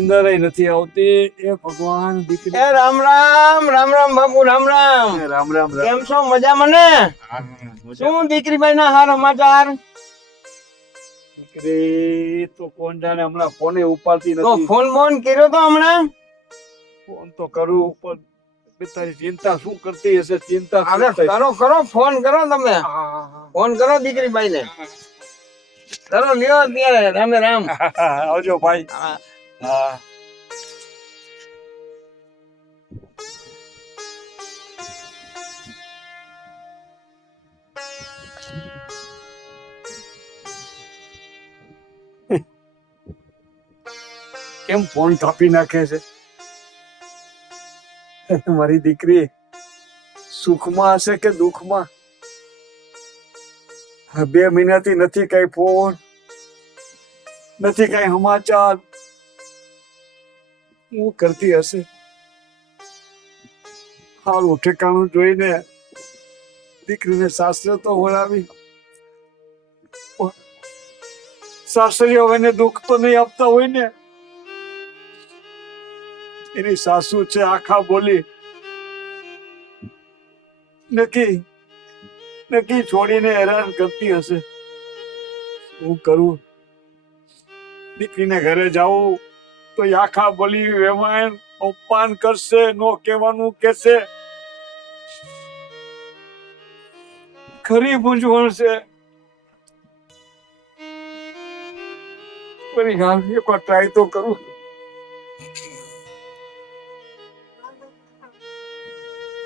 નિંદર નથી આવતી. એ ભગવાન દીકરી. એ રામ રામ રામ રામ બાપુ રામ રામ. રામ રામ કેમ છો? મજા મને? શું દીકરીભાઈ ના હાર સમાચાર? દીકરી તો કોણ જાણે હમણાં ફોને ઉપાડતી નથી. ફોન ફોન કર્યો તો હમણાં? ફોન તો કરું પણ તારી ચિંતા શું કરતી હશે? ચિંતા કરો કરો ફોન કરો તમે. હા, હા, ફોન કરો દીકરી ભાઈ ને કરો લ્યો અત્યારે રામે રામ. આવજો ભાઈ. હા. કેમ ફોન કાપી નાખે છે મારી દીકરી, સુખમાં હશે કે દુઃખમાં બે મહિનાથી નથી કઈ ફોન નથી કઈ સમાચાર શું કરતી હશે? સારું ઠેકાણું જોઈને દીકરીને શાસ્ત્ર તો વળાવી. સાસરીઓ એને દુઃખ તો નહીં આપતા હોય ને? એની સાસુ છે આખા બોલી, નક્કી નક્કી છોડીને હેરાન કરતી હશે. હું કરું? દીકરીને ઘરે જાઉં તો એ આખા બોલી વેવાણ અપમાન કરશે નો કહેવાનું કહેશે. ખરી મૂંઝવણ છે. ફરી હાલ એકવાર ટ્રાય તો કરું.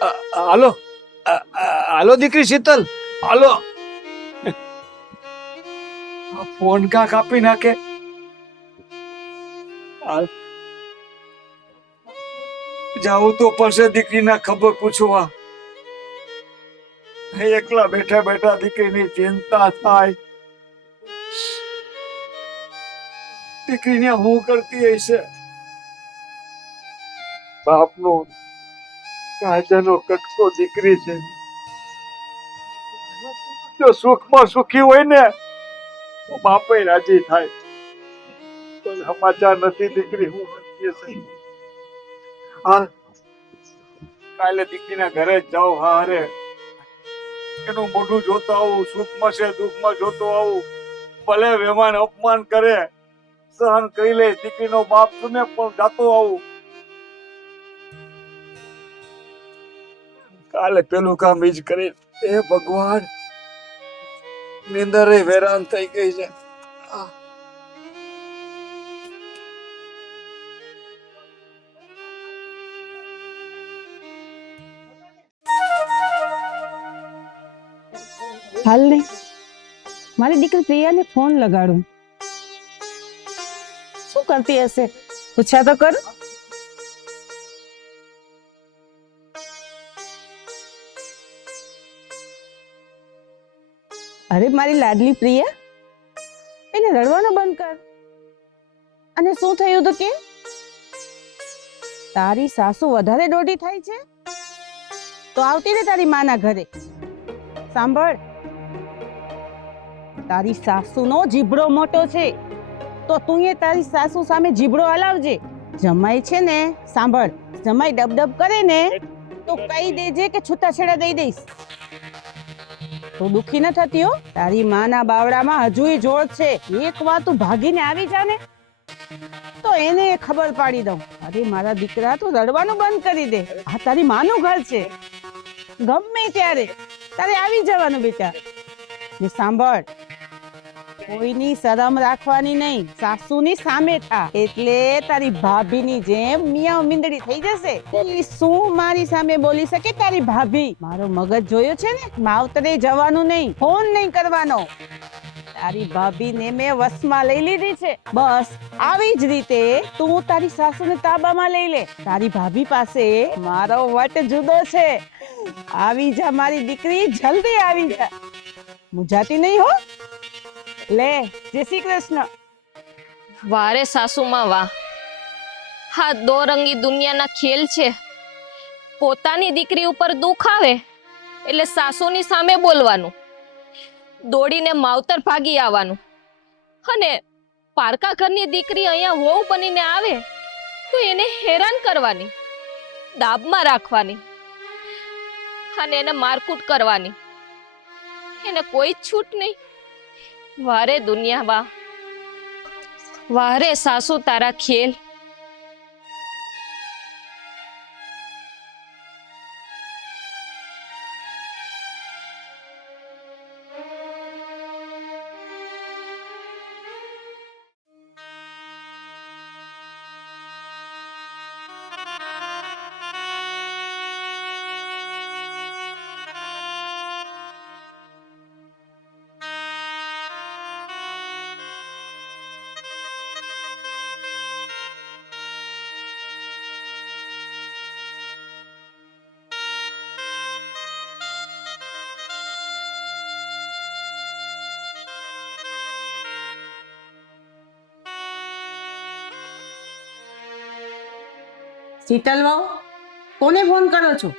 અ- અ- હાલો. અ- અ- હાલો દીકરી શીતલ. હાલો. આ ફોન કા કાપી નાખે? હાલ જાવું તો પડશે દીકરીના ખબર પૂછવા હે એકલા બેઠા બેઠા દીકરીની ચિંતા થાય દીકરીને હું કરતી હશે બાપનો કાજાનો કટકો દીકરી છે જો સુખમાં સુખી હોય ને તો બાપે રાજી થાય પણ સમાચાર નથી, દીકરી, હું કરતી હા કાલે દીકરીના ઘરે જાઉં, હા, અરે. એનું મોઢું જોતો આવું, સુખમાં છે, દુઃખમાં જોતો આવું. ભલે વેમાન અપમાન કરે, સહન કરી લે, દીકરીનો બાપ તમે પણ જાતો આવું. કાલે પેલું કામ ઈજ કરી. એ ભગવાન નિંદરે વેરાન થઈ ગઈ છે. આ. હાલ. ને મારી દીકરી પ્રિયાને ફોન લગાડું. શું કરતી હશે? પૂછ્યા તો કર. અરે મારી લાડલી પ્રિયા, એને રડવાનું બંધ કર. અને શું થયું તો કે? તારી સાસુ વધારે દોઢી થાય છે? તો આવતી ને તારી માના ઘરે. સાંભળ. તારી સાસુનો જીબડો મોટો છે. તો તું એ તારી સાસુ સામે જીબડો હલાવજે. જમાઈ છે ને, સાંભળ, જમાઈ ડબડબ કરે ને, તો કહી દેજે કે છૂટાછેડા દઈ દઈશ. તો દુખી ન થતી હો. તારી માના બાવડામાં હજુ એ જોર છે. એક વાર તું ભાગીને આવી જા ને, તો એને ખબર પાડી દઉં. અરે, મારા દીકરા, તું રડવાનું બંધ કરી દે. આ તારી માનું ઘર છે. ગમે ત્યારે. તારે આવી જવાનું બેટા. ને સાંભળ કોઈની શરમ રાખવાની નહીં. સાસુની સામે થા. એટલે તારી ભાભીની જેમ મિયા મીંદડી થઈ જશે. ઈ શું મારી સામે બોલી શકે તારી ભાભી? મારો મગજ જોયો છે ને, માવતરે જવાનું નહીં, ફોન નહીં કરવાનો. તારી ભાભીને મેં વશમાં લઈ લીધી છે. બસ, આવી જ રીતે તું તારી સાસુને તાબામાં લઈ લે. તારી ભાભી પાસે મારો વટ જુદો છે. આવી જા મારી દીકરી, જલ્દી આવી જા. મુજાતી નહીં હો. લે, જય શ્રી કૃષ્ણ. વારે સાસુમાં વાહ. હા દો રંગી દુનિયાના ખેલ છે. પોતાની દીકરી ઉપર દુઃખ આવે, એટલે સાસુની સામે બોલવાનું. દોડીને માવતર ભાગી આવવાનું. અને પારકા ઘરની દીકરી અહીંયા હોવ બનીને આવે, તો એને હેરાન કરવાની, દાબમાં રાખવાની અને એને મારકૂટ કરવાની. એને કોઈ છૂટ નહીં. વારે દુનિયા વાહ વારે સાસુ તારા ખેલ. શીતલ વહુ કોને ફોન કરો છો?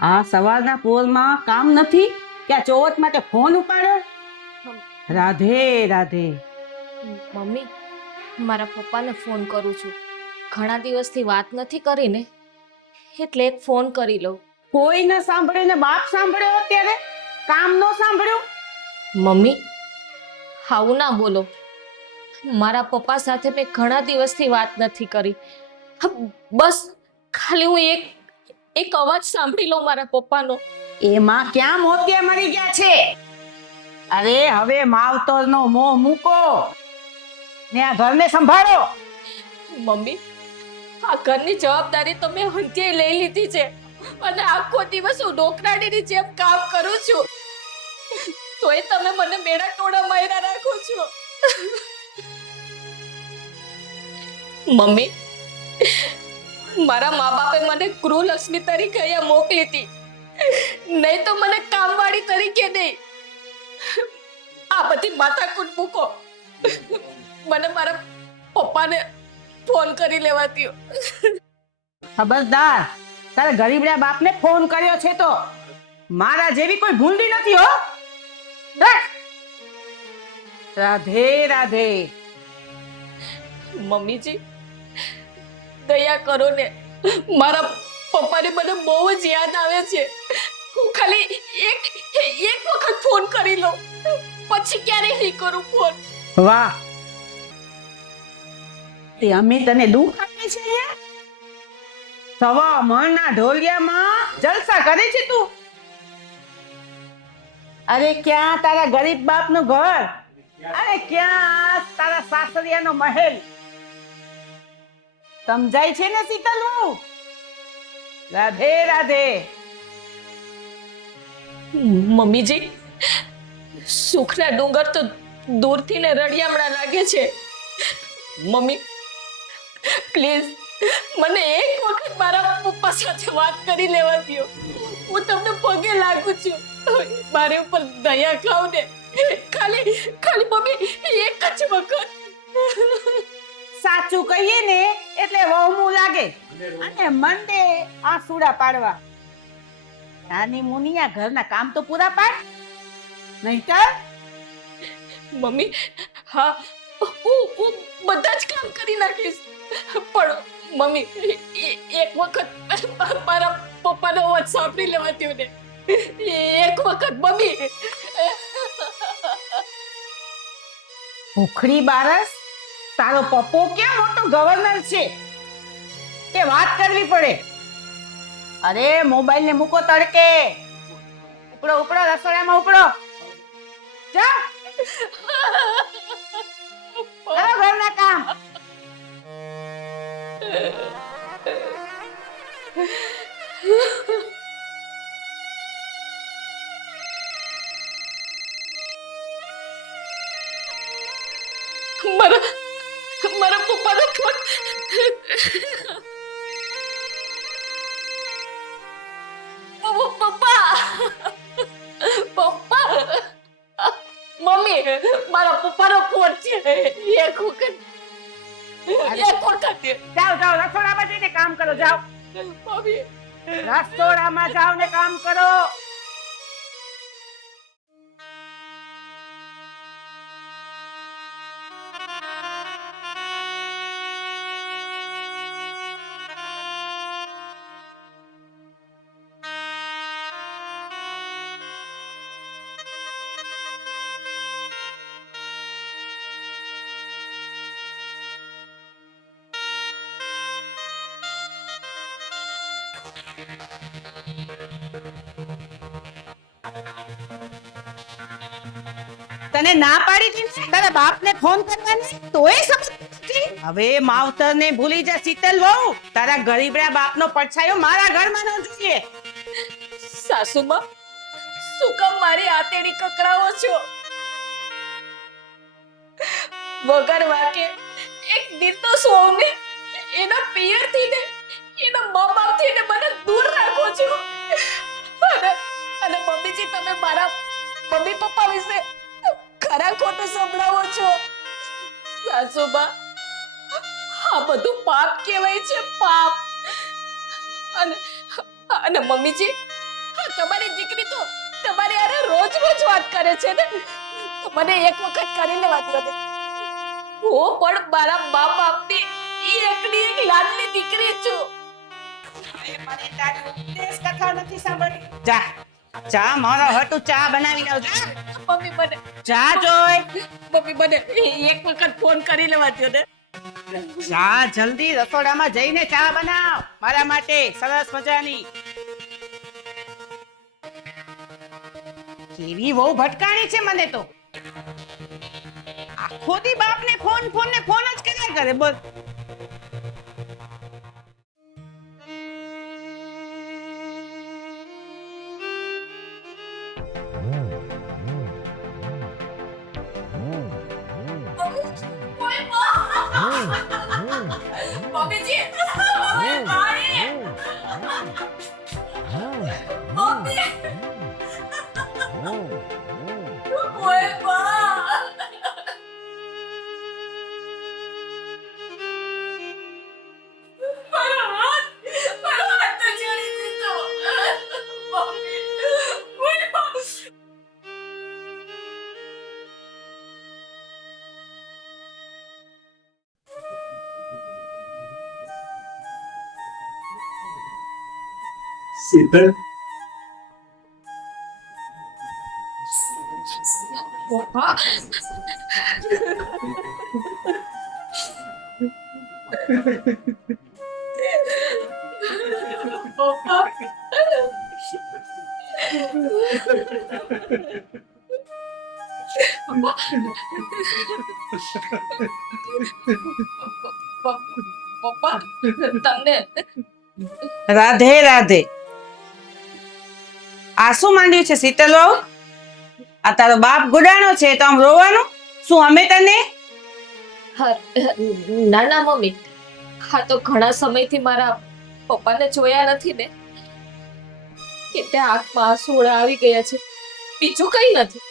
આ સવારના પોલમાં કામ નથી? કે આ ચોવટ માટે ફોન ઉપાડ્યો? રાધે રાધે. મમ્મી મારા પપ્પાને ફોન કરું છું. ઘણા દિવસથી વાત નથી કરીને એટલે એક ફોન કરી લઉં. કોઈ ન સાંભળે ને બાપ સાંભળ્યો અત્યારે? કામ નો સાંભળ્યું? મમ્મી આવું ના બોલો. મારા પપ્પા સાથે મેં ઘણા દિવસથી વાત નથી કરી. બસ. ખાલી હું એક એક અવાજ સાંભળી લઉં મારા પપ્પાનો. એમાં ક્યાં મોતિયા મરી ગયા છે? અરે હવે માવતરનો મોહ મૂકો. ને આ ઘરને સંભાળો. મમ્મી આ ઘરની જવાબદારી તો મેં હંતીએ લઈ લીધી છે. અને આખો દિવસ હું ડોકરાડીની જેમ કામ કરું છું. તોય તમે મને મેળા ટોળા માર્યા રાખો છો. મમ્મી મારા મા બાપે મને ગૃહલક્ષ્મી તરીકે અહીંયા મોકલી હતી. નહીં તો મને કામવાળી તરીકે નહીં આ બધી માથાકૂટ મૂકો. મને મારા પપ્પાને ફોન કરી લેવાતી ખબરદાર તારા ગરીબડા બાપને ફોન કર્યો છે તો. મારા જેવી કોઈ ભૂંડી નથી હો. રાધે રાધે. મમ્મીજી દયા કરો ને. મારા પપ્પાને મને બહુ જ યાદ આવે છે. હું ખાલી એક એક વખત ફોન કરી લઉં. પછી ક્યારે નહીં કરું ફોન વાહ. તે અમે તને દુઃખ આપે છે સવા મણના ઢોલિયામાં જલસા કરે છે તું? અરે ક્યાં તારા ગરીબ બાપનું ઘર? અરે ક્યાં તારા સાસરિયાનો મહેલ? સમજાય છે ને શીતલ? રાધે રાધે. મમ્મીજી, સુખના ડુંગર તો દૂરથી ને રળિયામણા લાગે છે. મમ્મી, પ્લીઝ, મને એક વખત મારા પપ્પા સાથે વાત કરી લેવા દો હું તમને પગે લાગુ છું. મારે ઉપર દયા ખાવ ને. ખાલી ખાલી મમ્મી, એક જ વખત. સાચું કહીએ ને એટલે વહમું લાગે. અને મંડે આસુડા પાડવા. નાની મુનિયા ઘરના કામ તો પૂરા પાડ. નહીતર? મમ્મી હા હું હું બધા જ કામ કરી નાખીશ. પણ મમ્મી એક વખત મારા પપ્પાનો અવાજ સાંભળી લેવા દો ને. એક વખત મમ્મી. ભૂખડી બારસ? તારો પપ્પો ક્યાં મોટો ગવર્નર છે? કે વાત કરવી પડે? અરે મોબાઈલ ને મૂકો તડકે. ઉપડો ઉપડો, રસોડામાં ઉપડો. જા. કરો ઘરના કામ. તને ના પાડી દીધી? તારા બાપને ફોન કરવાની? તોય સમજ હવે માવતરને ભૂલી જા શીતલ વહુ. તારા ગરીબડા બાપનો પડછાયો મારા ઘરમાં ન જોઈએ. સાસુમાં, શું કામ મારી આતેડી કકડાવો છો? વગર વાકે એક નિર્દોષ હોવને એના પિયરથી ને એના મા બાપથી ને મને દૂર રાખો છો. અને અને મમ્મીજી તમે મારા મમ્મી પપ્પા વિશે ખરા ખોટું સંભળાવો છો. સાસુબા આ બધું પાપ કહેવાય છે પાપ. અને અને મમ્મીજી તમારી દીકરી તો તમારી હારે રોજ રોજ વાત કરે છે ને. તો મને એક વખત કરીને વાત કરે હું પણ મારા મા બાપની ઈ એકની એક લાડલી દીકરી છું. જા. ચા મારો હટુ ચા બનાવી લાવ જા મમ્મી મને ચા જોય મમ્મી મને એક વખત ફોન કરી લેવા દો ને. ચા જલ્દી રસોડામાં જઈને ચા બનાવ. મારા માટે સરસ મજાની. કેવી બહુ ભટકાણી છે મને તો. આખો દી બાપને ફોન ફોન ને ફોન જ કર્યા કરે બોલ શીતલ પપ્પા પપ્પા પપ્પા તમને રાધે રાધે આ શું માંડ્યું છે શીતલ વહુ આ તારો બાપ ગુડાણો છે તો આમ રોવાનું? શું અમે તને? ના ના મમ્મી. હા તો ઘણા સમયથી મારા પપ્પાને જોયા નથી ને એટલે આંખમાં આંસુડા આવી ગયા છે. બીજું કઈ નથી.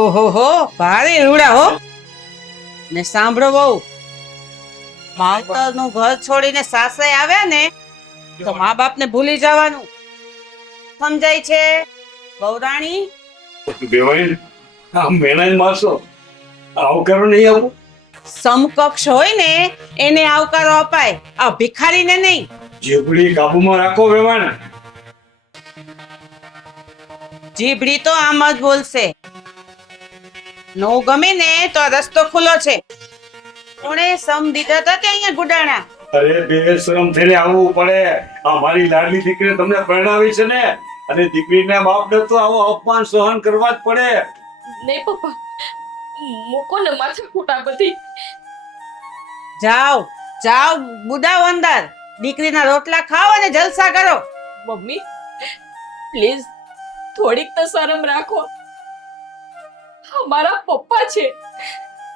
ઓહો હો ભારે રૂડા હો. ને સાંભળો બહુ. માવતરનું ઘર છોડીને સાસરે આવ્યા ને તો મા બાપને ભૂલી જવાનું. સમજાય છે? બહુરાણી? બેવાઈ આ મેના જ આવકારો નહીં આપો સમકક્ષ હોય ને એને આવકારો અપાય. આ ભિખારીને નહીં. જીભડી કાબુમાં રાખો વેવાણ જીભડી તો આમ જ બોલશે. નો ગમે ને તો આ રસ્તો ખુલ્લો છે. કોણે સમ દીધા હતા કે અહીંયા ગુડાણા? અરે બેશરમ થઈને આવવું પડે. આ મારી લાડલી દીકરી તમને પરણાવી છે ને? અને દીકરીના બાપને તો આવો અપમાન સહન કરવા જ પડે. નહીં પપ્પા મૂકો ને માથે ખોટા બધી. જાઓ જાઓ બુડાવ અંદર. દીકરીના રોટલા ખાઓ અને જલસા કરો. મમ્મી પ્લીઝ થોડીક તો શરમ રાખો અમારા પપ્પા છે.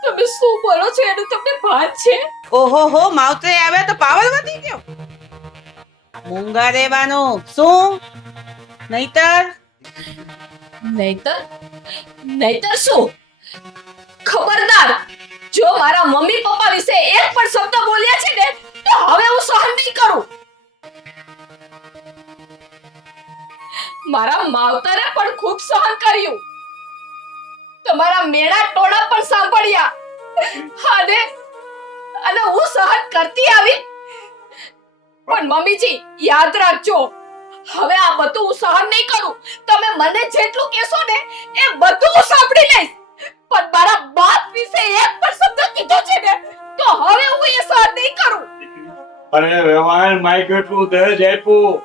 તમે શું બોલો છો? એનું તમને ભાન છે? ઓહો હો માવતરે આવ્યા તો પાવર વધી ગયો. મૂંગા રહેવાનું. શું? નહીતર નહીતર નહીતર શું? ખબરદાર, જો મારા મમ્મી પપ્પા વિશે એક પણ શબ્દ બોલ્યા છે ને, તો હવે હું સહન નહીં કરું. મારા માવતરે પણ ખૂબ સહન કર્યું. તમારા મેળા ટોળા પણ સાંભળ્યા. અને અને હું સહન કરતી આવી. પણ મમ્મીજી, યાદ રાખજો હવે આ બધું હું સહન નહીં કરું. તમે મને જેટલું કહેશો ને એ બધું હું સાંભળી લઈશ. પણ મારા બાપ વિશે એક પણ શબ્દ કીધો છે ને તો હવે હું એ સહન નહીં કરું. અરે વ્યવહાર માય કેટલું દહેજ આપ્યું.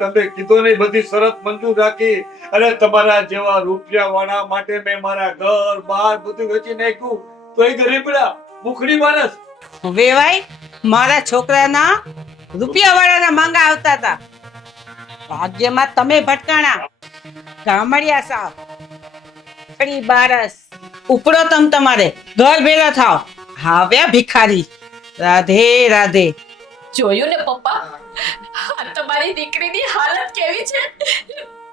તમે કીધું નહીં બધી શરત મંજૂર રાખી. અરે તમારા જેવા રૂપિયા વાળા માટે મેં મારા ઘર બાર બધું વેચી નાખ્યું. તો એ ગરીબડા ભૂખડી માણસ. વેવાય મારા છોકરાના રૂપિયા વાળાના માંગા આવતા હતા. ભાગ્યમાં તમે ભટકાણા. ગામડિયા સાવ ફરી બારસ. ઉપડો તમ તમારે. ઘર ભેગા થાવ હાવ્યા ભિખારી. રાધે રાધે. જોયું ને પપ્પા? આ તમારી દીકરીની હાલત કેવી છે?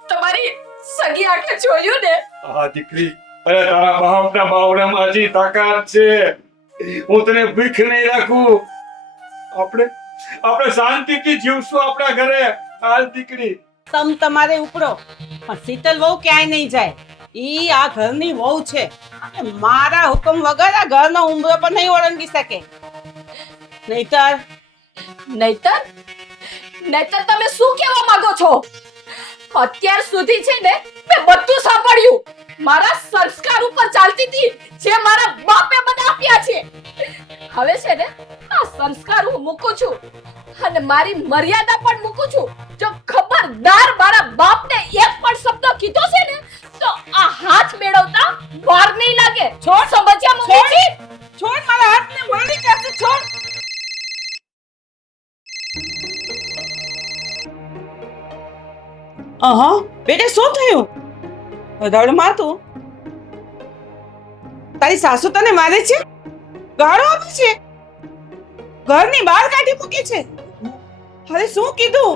તમારી સગી આંખે જોયું ને? હા દીકરી અરે તારા બાપના બાવડામાં હજી તાકાત છે. હું તને ભીખ નહીં રાખું. આપણે આપણે શાંતિથી જીવશું આપણા ઘરે. હાલ દીકરી. તમ તમારે ઉપડો. પણ શીતલ બહુ ક્યાંય નહીં જાય. ઈ આ ઘરની વહુ છે. મારા હુકમ વગર આ ઘરનો ઉંબરો પણ નહીં ઓળંગી શકે. નહીતર? નહીતર? નહીતર તમે શું કહેવા માંગો છો? અત્યાર સુધી છે ને મેં બધું સાંભળ્યું. મારા સંસ્કાર ઉપર ચાલતી હતી જે મારા બાપે મને આપ્યા છે. હવે છે ને આ સંસ્કાર હું મૂકું છું. અને મારી મર્યાદા પણ મૂકું છું. જો ખબરદાર મારા બાપને એક પણ શબ્દ કીધો છે ને તો આ હાથ મેળવતા વાર નહીં લાગે. છોડ સમજ્યા મમ્મીજી. છોડ? મારા હાથને મળી જશે છોડ. અહા બેટા શું થયું? વધારે માતું તારી સાસુ તને મારે છે? ગાળો આપે છે? ઘરની બહાર કાઢી મૂકે છે? અરે શું કીધું?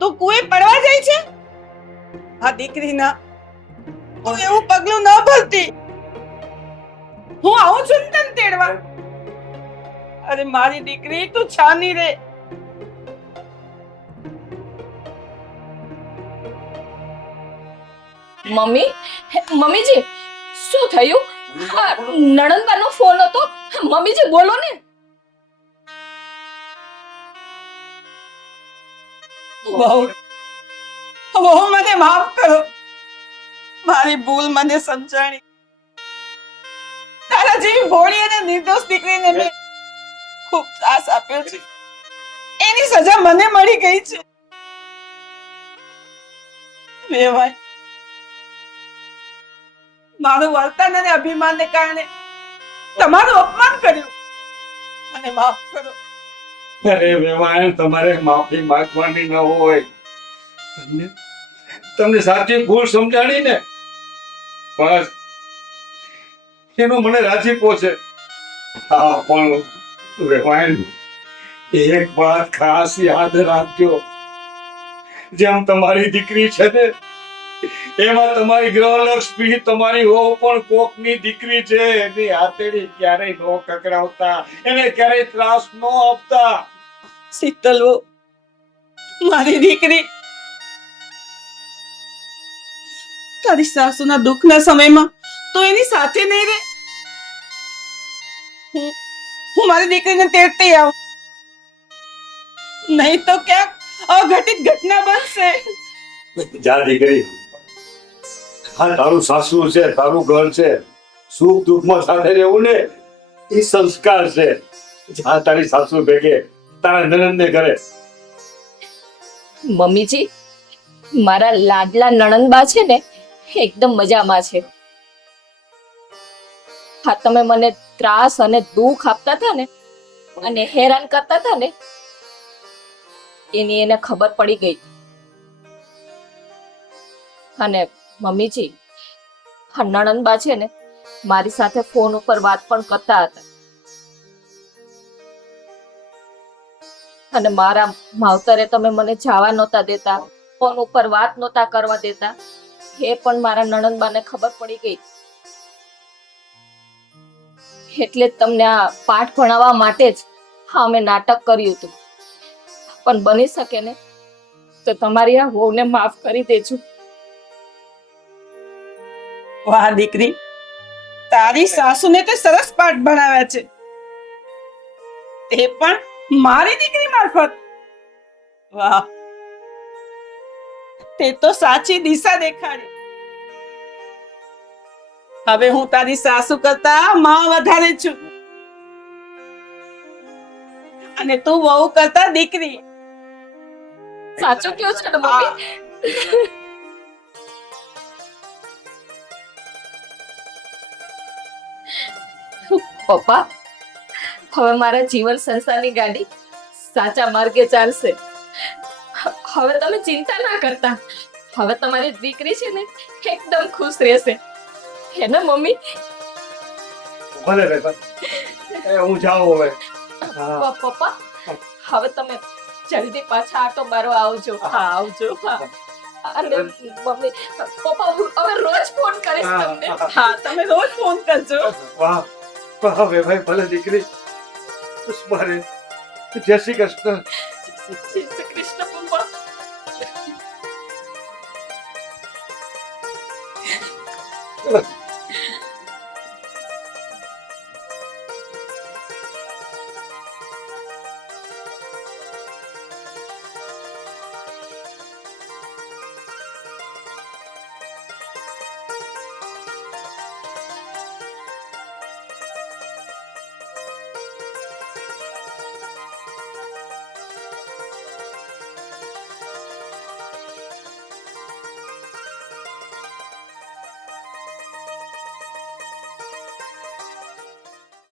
તો કુએ પડવા જાય છે? આ દીકરીના તું એવું પગલું ન ભરતી. હું આવું છું તને તેડવા? અરે મારી દીકરી, તું છાની રે. મમ્મી મમ્મીજી, શું થયું? નણંદબાનો ફોન હતો. મમ્મીજી, બોલો ને. બહુ. બહુ મને માફ કરો. મારી ભૂલ મને સમજાણી. તારા જેવી ભોળી અને નિર્દોષ દીકરીને મેં ખૂબ ત્રાસ આપ્યો છે. એની સજા મને મળી ગઈ છે. વેવાય. મારું વર્તન અને અભિમાનને કારણે તમારું અપમાન કર્યું. અને માફ કરો. અરે વેવાણ, તમારે માફી માંગવાની ન હોય. તમને સાચી ભૂલ સમજાણી ને? બસ. એનો મને રાજીપો છે. હા, પણ વેવાણ, એક વાત ખાસ યાદ રાખજો. જેમ તમારી દીકરી છે ને એમાં તમારી ગ્રહલક્ષ્મી તમારી વહુ પણ કોકની દીકરી છે. એની હાથેડી ક્યારેય નો કકડાવતા એને ક્યારેય ત્રાસ નો આપતા. શીતલવો મારી દીકરી. તારી સાસુના દુઃખના સમયમાં તો એની સાથે નહીં રે હું હું મારી દીકરીને તેડતી આવું. નહીં તો ક્યાંક અઘટિત ઘટના બનશે. જા દીકરી. તારું સાસુ છે તારું ઘર છે સુખ દુઃખમાં સાથે રહેવું ને એ સંસ્કાર છે. હા તારી સાસુ ભેગે તારા નનંદને ઘરે. મમ્મીજી મારા લાડલા નણંદબા છે ને એકદમ મજામાં છે. હા તમે મને ત્રાસ અને દુઃખ આપતા હતા ને અને હેરાન કરતા હતા ને એની એને ખબર પડી ગઈ. અને મમ્મીજી નણંદબા છે ને, મારી સાથે ફોન ઉપર વાત પણ કરતા હતા. અને મારા માવતરે તમે મને જવા નહોતા દેતા, ફોન ઉપર વાત નહોતા કરવા દેતા, એ પણ મારા નણંદબાને ખબર પડી ગઈ. એટલે તમને આ પાઠ ભણાવવા માટે જ હા, અમે નાટક કર્યું હતું. પણ બની શકે ને, તો તમારી આ વહુને માફ કરી દેજો. વાહ દીકરી. તારી સાસુને તે સરસ પાઠ ભણાવ્યા છે. તે પણ મારી દીકરી મારફત. વાહ. તે તો સાચી દિશા દેખાડી. હવે હું તારી સાસુ કરતા માં વધારે છું. અને તું વહુ કરતા દીકરી. સાચું કયો છે મમ્મી? પપ્પા હવે મારા જીવન સંસારની ગાડી સાચા માર્ગે ચાલશે. હવે તમે ચિંતા ના કરતા. હવે તમારી દીકરી છે ને એકદમ ખુશ રહેશે. હે ને મમ્મી? ભલે રે હું જાઉં હવે. પપ્પા હવે તમે જલ્દી પાછા આટો મારો આવજો. હા. આવજો હા. અને મમ્મી પપ્પા હવે રોજ ફોન કરીશ તમને. હા તમે રોજ ફોન કરજો. વાહ. વાહ હવે ભાઈ ભલે દીકરી. ઉસ્મારે જય શ્રી કૃષ્ણ. જય શ્રી કૃષ્ણ પપ્પા.